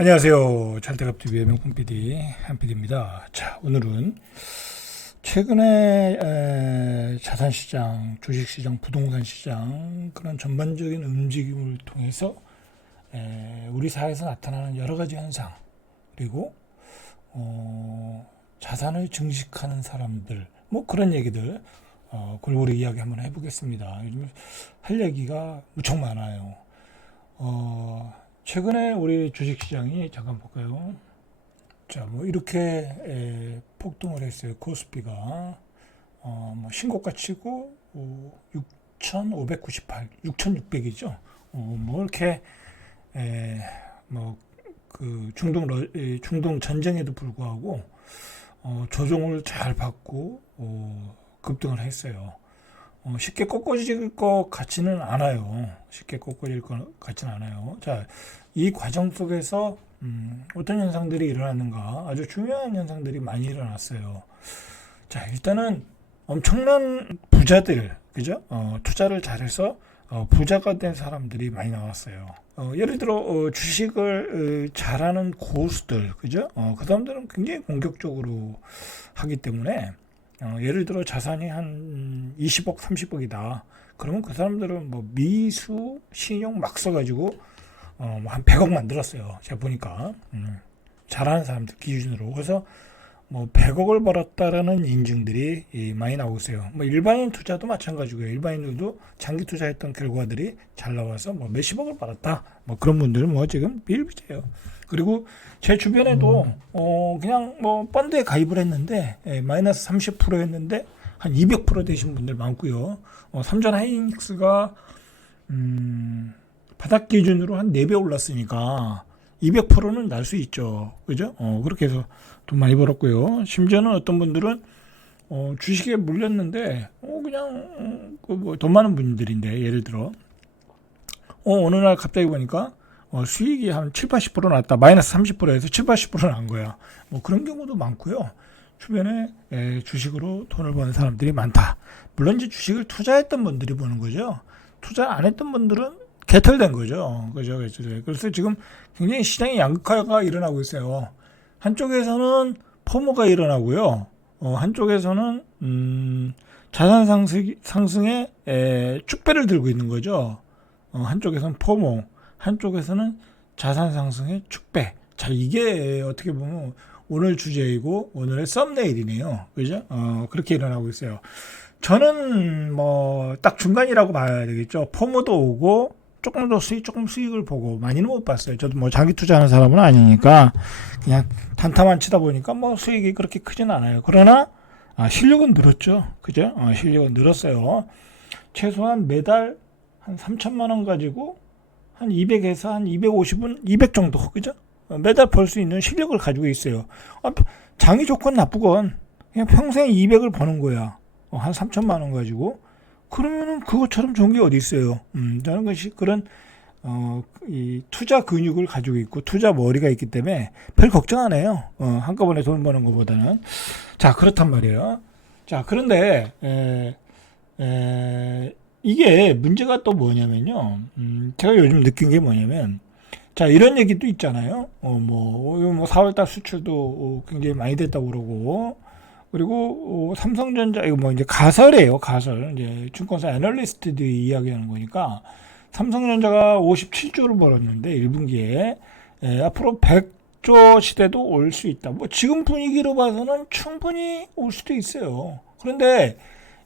안녕하세요. 잘돼갑TV의 명품 PD 한PD입니다. 자, 오늘은 최근에 자산시장, 주식시장, 부동산시장 그런 전반적인 움직임을 통해서 우리 사회에서 나타나는 여러 가지 현상, 그리고 자산을 증식하는 사람들, 뭐 그런 얘기들 골고루 이야기 한번 해보겠습니다. 요즘 할 얘기가 무척 많아요. 최근에 우리 주식시장이 잠깐 볼까요? 자, 뭐 이렇게 폭등을 했어요. 코스피가 뭐 신고가 치고 6,598, 6,600이죠. 뭐 이렇게 뭐 그 중동 전쟁에도 불구하고 조정을 잘 받고 급등을 했어요. 쉽게 꺾어질 것 같지는 않아요. 쉽게 꺾어질 것 같지는 않아요. 자, 이 과정 속에서 어떤 현상들이 일어났는가? 아주 중요한 현상들이 많이 일어났어요. 자, 일단은 엄청난 부자들, 그죠? 투자를 잘해서 부자가 된 사람들이 많이 나왔어요. 예를 들어 주식을 잘하는 고수들, 그죠? 그 사람들은 굉장히 공격적으로 하기 때문에 예를 들어 자산이 한 20억, 30억이다. 그러면 그 사람들은 뭐 미수, 신용 막 써가지고 뭐한 100억 만들었어요. 제가 보니까 잘하는 사람들 기준으로. 그래서 뭐 100억을 벌었다라는 인증들이 많이 나오고 있어요. 뭐 일반인 투자도 마찬가지고요. 일반인들도 장기 투자했던 결과들이 잘 나와서 뭐 몇십억을 벌었다. 뭐 그런 분들은 뭐 지금 비일비재해요. 그리고 제 주변에도 그냥 뭐 펀드에 가입을 했는데 마이너스 30% 한 200% 되신 분들 많고요. 삼전 하이닉스가 바닥 기준으로 한 4배 올랐으니까 200%는 날 수 있죠. 그죠? 그렇게 해서 돈 많이 벌었고요. 심지어는 어떤 분들은 주식에 물렸는데 그냥 뭐 돈 많은 분들인데 예를 들어 어느 날 갑자기 보니까 수익이 한 7, 80% 났다. 마이너스 30%에서 7, 80% 난 거야. 뭐 그런 경우도 많고요. 주변에 주식으로 돈을 버는 사람들이 많다. 물론 이제 주식을 투자했던 분들이 버는 거죠. 투자 안 했던 분들은 개털된 거죠. 그죠? 그래서 지금 굉장히 시장의 양극화가 일어나고 있어요. 한쪽에서는 포모가 일어나고요. 한쪽에서는 자산 상승의 축배를 들고 있는 거죠. 한쪽에서는 포모, 한쪽에서는 자산 상승의 축배. 자, 이게 어떻게 보면 오늘 주제이고 오늘의 썸네일이네요. 그죠? 그렇게 일어나고 있어요. 저는 뭐 딱 중간이라고 봐야 되겠죠. 포모도 오고 조금 더 조금 수익을 보고 많이는 못 봤어요. 저도 뭐 장기 투자하는 사람은 아니니까 그냥 단타만 치다 보니까 뭐 수익이 그렇게 크진 않아요. 그러나 실력은 늘었죠. 그죠? 실력은 늘었어요. 최소한 매달 한 3천만 원 가지고 한 200에서 한 250은 200 정도, 그죠? 매달 벌 수 있는 실력을 가지고 있어요. 장이 좋건 나쁘건 그냥 평생 200을 버는 거야. 한 3천만 원 가지고. 그러면은 그것처럼 좋은 게 어디 있어요? 저는 것이 그런 이 투자 근육을 가지고 있고 투자 머리가 있기 때문에 별 걱정 안 해요. 한꺼번에 돈 버는 것보다는. 자, 그렇단 말이에요. 자, 그런데 이게 문제가 또 뭐냐면요. 제가 요즘 느낀 게 뭐냐면, 자, 이런 얘기도 있잖아요. 뭐 4월달 수출도 굉장히 많이 됐다고 그러고, 그리고 삼성전자, 이거 뭐 이제 가설이에요, 가설. 이제 증권사 애널리스트들이 이야기하는 거니까, 삼성전자가 57조를 벌었는데, 1분기에, 앞으로 100조 시대도 올 수 있다. 뭐 지금 분위기로 봐서는 충분히 올 수도 있어요. 그런데,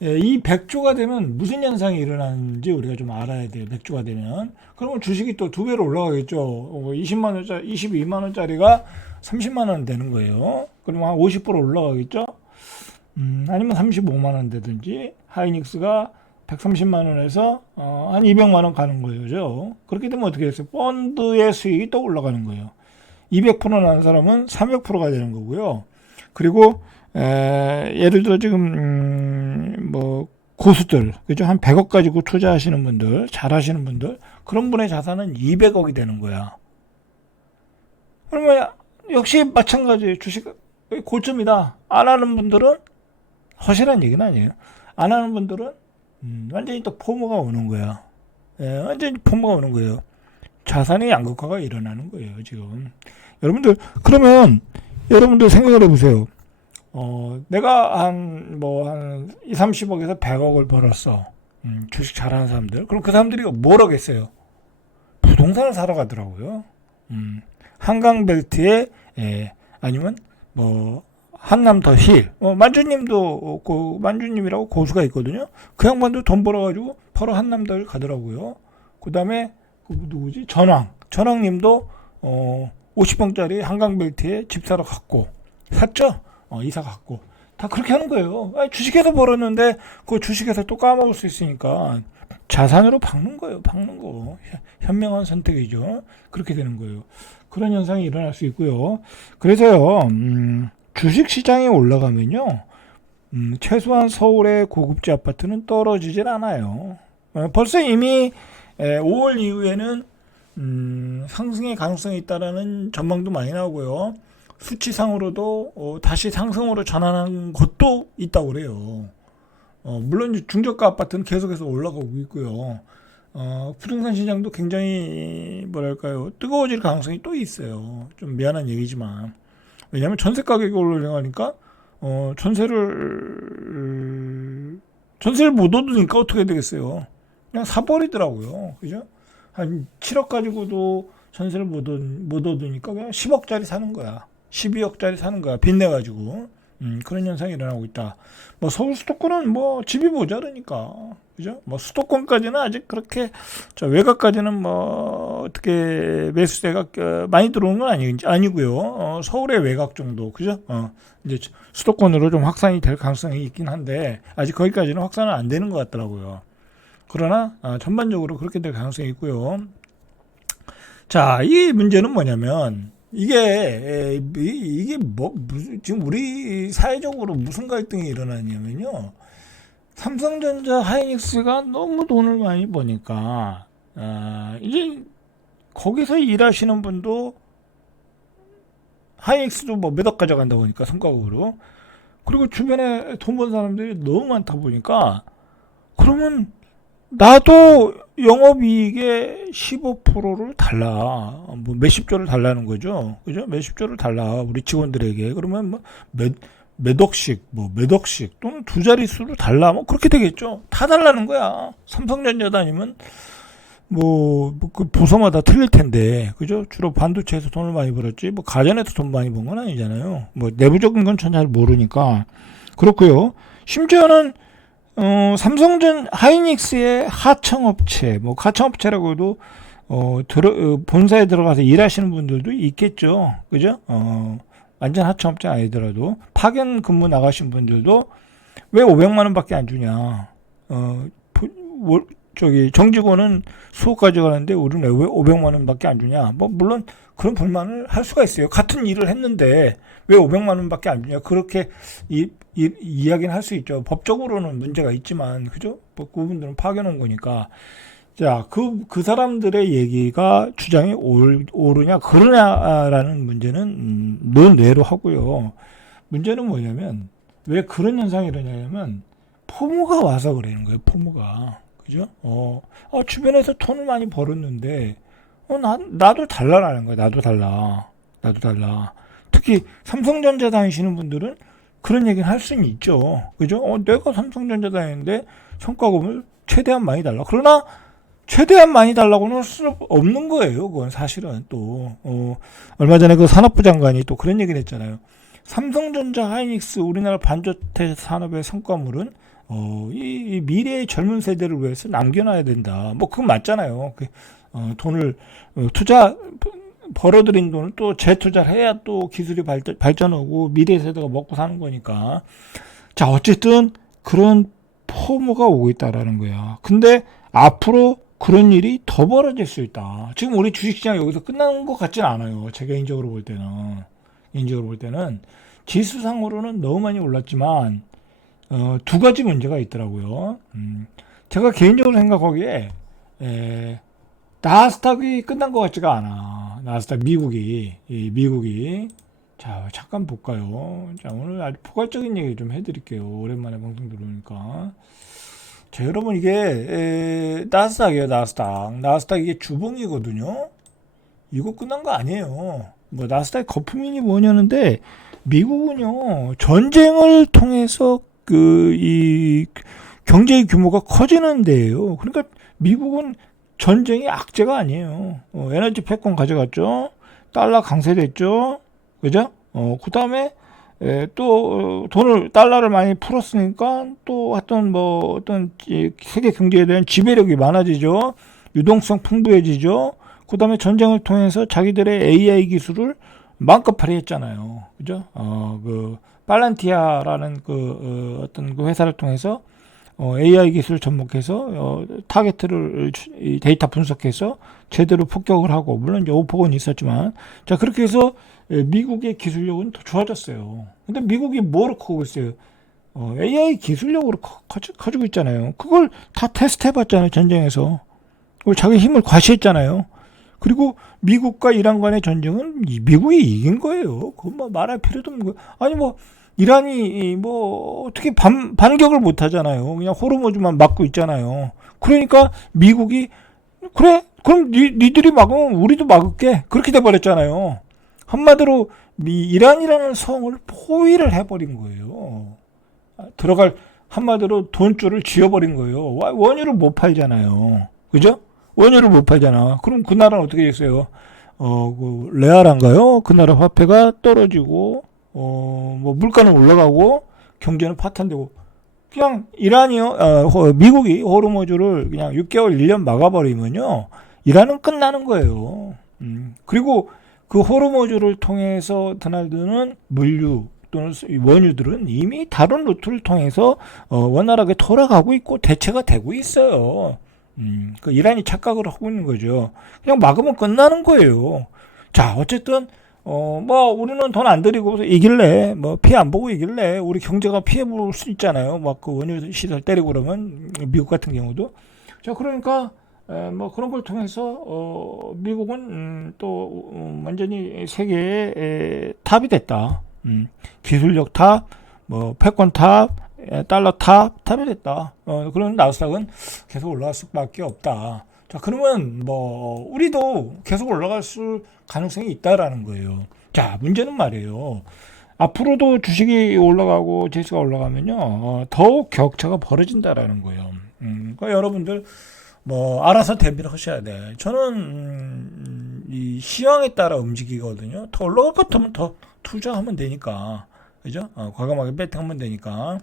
이 100조가 되면 무슨 현상이 일어나는지 우리가 좀 알아야 돼요. 100조가 되면. 그러면 주식이 또 2배로 올라가겠죠. 20만 원짜리, 22만 원짜리가 30만 원 되는 거예요. 그러면 한 50% 올라가겠죠. 아니면 35만 원 되든지, 하이닉스가 130만 원에서 한 200만 원 가는 거죠. 그렇게 되면 어떻게 됐어요? 펀드의 수익이 또 올라가는 거예요. 200% 난 사람은 300%가 되는 거고요. 그리고 예를 들어 지금 뭐 고수들, 그죠? 한 100억 가지고 투자하시는 분들, 잘하시는 분들, 그런 분의 자산은 200억이 되는 거야. 그러면 역시 마찬가지 주식 고점이다. 안 하는 분들은 허실한 얘기는 아니에요. 안 하는 분들은 완전히 또 포모가 오는 거야. 완전히 포모가 오는 거예요. 자산의 양극화가 일어나는 거예요, 지금. 여러분들, 그러면 여러분들 생각을 해보세요. 내가 한 2, 30억에서 100억을 벌었어. 주식 잘하는 사람들. 그럼 그 사람들이 뭘 하겠어요? 부동산을 사러 가더라고요. 한강벨트에, 아니면 한남 더 힐. 만주님도, 만주님이라고 고수가 있거든요. 그 양반도 돈 벌어가지고 바로 한남 더 힐 가더라고요. 그 다음에, 누구지? 전왕님도, 50평짜리 한강벨트에 집 사러 갔고, 샀죠? 이사 갔고. 다 그렇게 하는 거예요. 주식에서 벌었는데, 그 주식에서 또 까먹을 수 있으니까, 자산으로 박는 거예요. 박는 거. 현명한 선택이죠. 그렇게 되는 거예요. 그런 현상이 일어날 수 있고요. 그래서요, 주식 시장이 올라가면요, 최소한 서울의 고급지 아파트는 떨어지질 않아요. 벌써 이미 5월 이후에는 상승의 가능성이 있다라는 전망도 많이 나오고요. 수치상으로도 다시 상승으로 전환한 곳도 있다고 그래요. 물론 중저가 아파트는 계속해서 올라가고 있고요. 부동산 시장도 굉장히 뭐랄까요, 뜨거워질 가능성이 또 있어요. 좀 미안한 얘기지만, 왜냐하면 전세 가격이 올라가니까 전세를 못 얻으니까 어떻게 되겠어요? 그냥 사버리더라고요. 그죠? 한 7억 가지고도 전세를 못 얻으니까 그냥 10억짜리 사는 거야. 12억짜리 사는 거야. 빚내가지고. 그런 현상이 일어나고 있다. 서울 수도권은 집이 모자르니까. 그죠? 수도권까지는 아직 그렇게, 외곽까지는 어떻게 매수세가 많이 들어오는 건 아니고요. 서울의 외곽 정도. 그죠? 이제 수도권으로 좀 확산이 될 가능성이 있긴 한데, 아직 거기까지는 확산은 안 되는 것 같더라고요. 그러나, 전반적으로 그렇게 될 가능성이 있고요. 자, 이 문제는 뭐냐면, 이게 지금 우리 사회적으로 무슨 갈등이 일어나냐면요. 삼성전자 하이닉스가 너무 돈을 많이 버니까, 이제 거기서 일하시는 분도 하이닉스도 몇억 가져간다고 하니까 성과급으로. 그리고 주변에 돈 번 사람들이 너무 많다 보니까, 그러면 나도 영업이익의 15%를 달라. 몇십조를 달라는 거죠. 그죠? 몇십조를 달라. 우리 직원들에게. 그러면 몇 억씩, 몇 억씩, 또는 두 자릿수로 달라. 그렇게 되겠죠. 다 달라는 거야. 삼성전자 다니면, 그 부서마다 틀릴 텐데. 그죠? 주로 반도체에서 돈을 많이 벌었지. 가전에서 돈 많이 번 건 아니잖아요. 내부적인 건 전 잘 모르니까. 그렇고요. 심지어는, 하이닉스의 하청업체, 하청업체라고 해도, 본사에 들어가서 일하시는 분들도 있겠죠. 그죠? 완전 하청업체 아니더라도, 파견 근무 나가신 분들도 왜 500만원 밖에 안 주냐. 정직원은 수억 가져가는데 우리는 왜 500만원 밖에 안 주냐. 물론 그런 불만을 할 수가 있어요. 같은 일을 했는데 왜 500만원 밖에 안 주냐. 그렇게 이야기는 할 수 있죠. 법적으로는 문제가 있지만, 그죠? 그분들은 파견 온 거니까. 자, 그 사람들의 얘기가 주장이 옳으냐, 그러냐라는 문제는, 논외로 하고요. 문제는 뭐냐면, 왜 그런 현상이 일어나냐면, 포모가 와서 그러는 거예요, 포모가. 그죠? 주변에서 돈을 많이 벌었는데, 나도 달라라는 거야, 나도 달라. 특히 삼성전자 다니시는 분들은 그런 얘기는 할 수는 있죠. 그죠? 내가 삼성전자 다니는데 성과금을 최대한 많이 달라. 그러나 최대한 많이 달라고는 할 수 없는 거예요. 그건 사실은 또. 얼마 전에 그 산업부 장관이 또 그런 얘기를 했잖아요. 삼성전자 하이닉스 우리나라 반도체 산업의 성과물은 이 미래의 젊은 세대를 위해서 남겨놔야 된다. 그건 맞잖아요. 돈을 벌어들인 돈을 또 재투자를 해야 또 기술이 발전하고 미래 세대가 먹고 사는 거니까. 자, 어쨌든 그런 포모가 오고 있다라는 거야. 근데 앞으로 그런 일이 더 벌어질 수 있다. 지금 우리 주식시장 여기서 끝난 것 같지는 않아요. 제 개인적으로 볼 때는 지수상으로는 너무 많이 올랐지만 두 가지 문제가 있더라고요. 제가 개인적으로 생각하기에 나스닥이 끝난 것 같지가 않아. 나스닥 미국이. 자, 잠깐 볼까요? 자, 오늘 아주 포괄적인 얘기 좀 해드릴게요. 오랜만에 방송 들어오니까. 자, 여러분, 이게 나스닥이에요. 나스닥 이게 주봉이거든요. 이거 끝난 거 아니에요. 뭐 나스닥 거품이니 뭐냐는데 미국은요 전쟁을 통해서 그 이 경제의 규모가 커지는 데예요. 그러니까 미국은 전쟁이 악재가 아니에요. 에너지 패권 가져갔죠. 달러 강세됐죠. 그죠? 그다음에 또 달러를 많이 풀었으니까 또 어떤 세계 경제에 대한 지배력이 많아지죠. 유동성 풍부해지죠. 그다음에 전쟁을 통해서 자기들의 AI 기술을 마음껏 발휘했잖아요. 그죠? 그 팔란티아라는 어떤 그 회사를 통해서 AI 기술을 접목해서 타겟을 데이터 분석해서 제대로 폭격을 하고, 물론 이제 오폭은 있었지만, 자 그렇게 해서 미국의 기술력은 더 좋아졌어요. 근데 미국이 뭐로 크고 있어요? AI 기술력으로 커지고 있잖아요. 그걸 다 테스트해봤잖아요, 전쟁에서. 그리고 자기 힘을 과시했잖아요. 그리고 미국과 이란 간의 전쟁은 미국이 이긴 거예요. 그거 뭐 말할 필요도 없는 거예요. 아니 뭐 이란이 뭐 어떻게 반격을 못 하잖아요. 그냥 호르무즈만 막고 있잖아요. 그러니까 미국이 그래? 그럼 니들이 막으면 우리도 막을게. 그렇게 돼 버렸잖아요. 한마디로 이란이라는 성을 포위를 해버린 거예요. 들어갈 한마디로 돈줄을 지어버린 거예요. 원유를 못 팔잖아요. 그죠? 원유를 못 팔잖아. 그럼 그 나라는 어떻게 됐어요? 그 레알한가요? 그 나라 화폐가 떨어지고, 뭐 물가는 올라가고 경제는 파탄되고, 그냥 미국이 호르무즈를 그냥 6개월, 1년 막아버리면요, 이란은 끝나는 거예요. 그리고 그 호르무즈를 통해서 드나드는 물류 또는 원유들은 이미 다른 루트를 통해서 원활하게 돌아가고 있고 대체가 되고 있어요. 그 이란이 착각을 하고 있는 거죠. 그냥 막으면 끝나는 거예요. 자, 어쨌든 뭐 우리는 돈 안 들이고 이길래, 뭐 피해 안 보고 이길래, 우리 경제가 피해 볼 수 있잖아요. 막 그 원유 시설 때리고 그러면, 미국 같은 경우도. 자, 그러니까 뭐 그런 걸 통해서 미국은 또 완전히 세계의 탑이 됐다. 기술력 탑, 뭐 패권 탑, 달러 탑이 됐다. 그런 나스닥은 계속 올라갈 수밖에 없다. 자, 그러면 뭐 우리도 계속 올라갈 가능성이 있다라는 거예요. 자, 문제는 말이에요. 앞으로도 주식이 올라가고 지수가 올라가면요, 더욱 격차가 벌어진다라는 거예요. 그러니까 여러분들 뭐 알아서 대비를 하셔야 돼. 저는 이 시황에 따라 움직이거든요. 더 올라갈 것 같으면 더 투자하면 되니까, 그죠? 과감하게 배팅하면 되니까.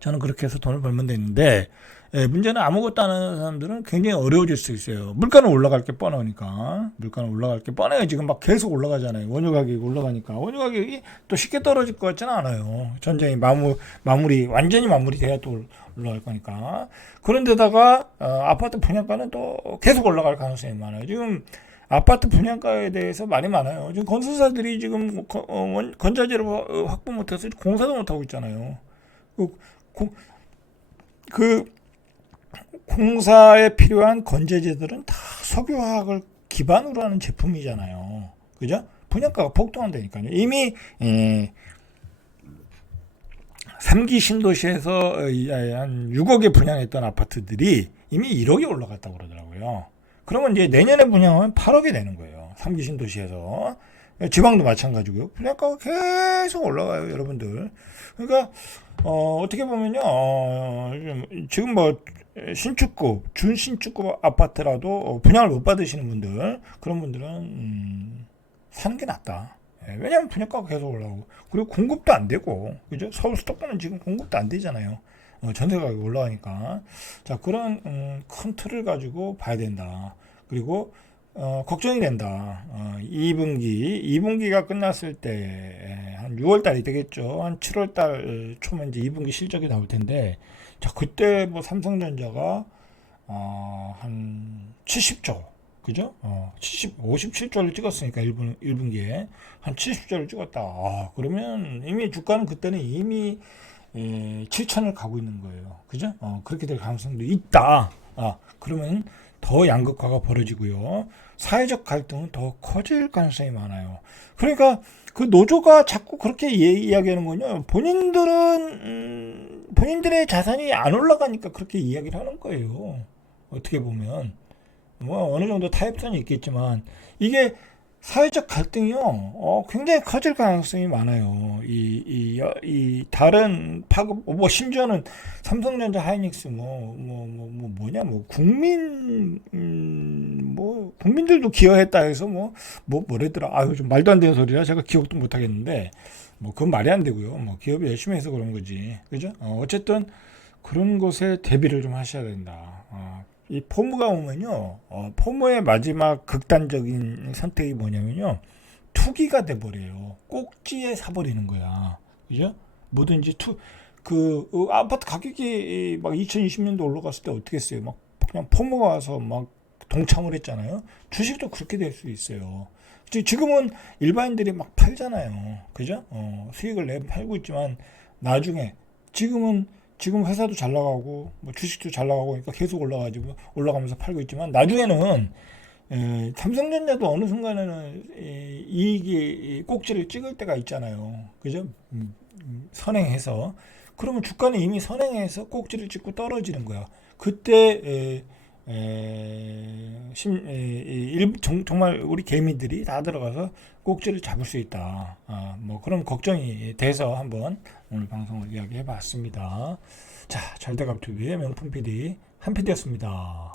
저는 그렇게 해서 돈을 벌면 되는데, 문제는 아무것도 안 하는 사람들은 굉장히 어려워질 수 있어요. 물가는 올라갈 게 뻔하니까. 물가는 올라갈 게 뻔해요. 지금 막 계속 올라가잖아요. 원유 가격이 올라가니까. 원유 가격이 또 쉽게 떨어질 것 같지는 않아요. 전쟁이 완전히 마무리돼야 또 올라갈 거니까. 그런데다가 아파트 분양가는 또 계속 올라갈 가능성이 많아요. 지금 아파트 분양가에 대해서 말이 많아요. 지금 건설사들이 지금 건자재를 확보 못해서 공사도 못하고 있잖아요. 그, 그 공사에 필요한 건재재들은 다 석유화학을 기반으로 하는 제품이잖아요. 그죠? 분양가가 폭등한다니까요. 이미 3기 신도시에서 한 6억에 분양했던 아파트들이 이미 1억이 올라갔다고 그러더라고요. 그러면 이제 내년에 분양하면 8억이 되는 거예요. 3기 신도시에서. 지방도 마찬가지고요. 분양가가 계속 올라가요, 여러분들. 그러니까 어떻게 보면요, 지금 뭐 신축급, 준신축급 아파트라도 분양을 못 받으시는 분들, 그런 분들은 사는 게 낫다. 왜냐하면 분양가가 계속 올라오고, 그리고 공급도 안 되고, 그죠? 서울 수도권은 지금 공급도 안 되잖아요. 전세 가격이 올라가니까. 자, 그런 큰 틀을 가지고 봐야 된다. 그리고 걱정이 된다. 2분기가 끝났을 때, 한 6월 달이 되겠죠. 한 7월 달 초면 이제 2분기 실적이 나올 텐데, 자, 그때 뭐 삼성전자가, 한 70조, 그죠? 57조를 찍었으니까 1분기에. 한 70조를 찍었다. 그러면 이미 주가는 그때는 이미 7천을 가고 있는 거예요. 그죠? 그렇게 될 가능성도 있다. 그러면 더 양극화가 벌어지고요. 사회적 갈등은 더 커질 가능성이 많아요. 그러니까 그 노조가 자꾸 그렇게 이야기하는 거냐? 본인들의 자산이 안 올라가니까 그렇게 이야기를 하는 거예요. 어떻게 보면. 뭐 어느 정도 타협선이 있겠지만 이게 사회적 갈등이요, 굉장히 커질 가능성이 많아요. 이 다른 파급, 뭐, 심지어는 삼성전자, 하이닉스, 뭐냐, 뭐, 국민들도 기여했다 해서 뭐래더라. 아유, 좀 말도 안 되는 소리라 제가 기억도 못 하겠는데, 뭐, 그건 말이 안 되고요. 뭐, 기업이 열심히 해서 그런 거지. 그죠? 어쨌든, 그런 것에 대비를 좀 하셔야 된다. 이 포무가 오면요, 포무의 마지막 극단적인 선택이 뭐냐면요, 투기가 돼버려요. 꼭지에 사버리는 거야. 그죠? 뭐든지 아파트 가격이 막 2020년도 올라갔을 때 어떻게 했어요? 막 그냥 포무가 와서 막 동참을 했잖아요. 주식도 그렇게 될 수 있어요. 지금은 일반인들이 막 팔잖아요. 그죠? 수익을 내 팔고 있지만 나중에 지금 회사도 잘 나가고 뭐 주식도 잘 나가고 그러니까 계속 올라가면서 팔고 있지만 나중에는 삼성전자도 어느 순간에는 이익이 꼭지를 찍을 때가 있잖아요. 그죠? 선행해서 그러면 주가는 이미 선행해서 꼭지를 찍고 떨어지는 거야. 그때 정말 우리 개미들이 다 들어가서 꼭지를 잡을 수 있다. 뭐 그런 걱정이 돼서 한번 오늘 방송을 이야기해 봤습니다. 자, 잘돼갑TV의 명품 PD 한 PD였습니다.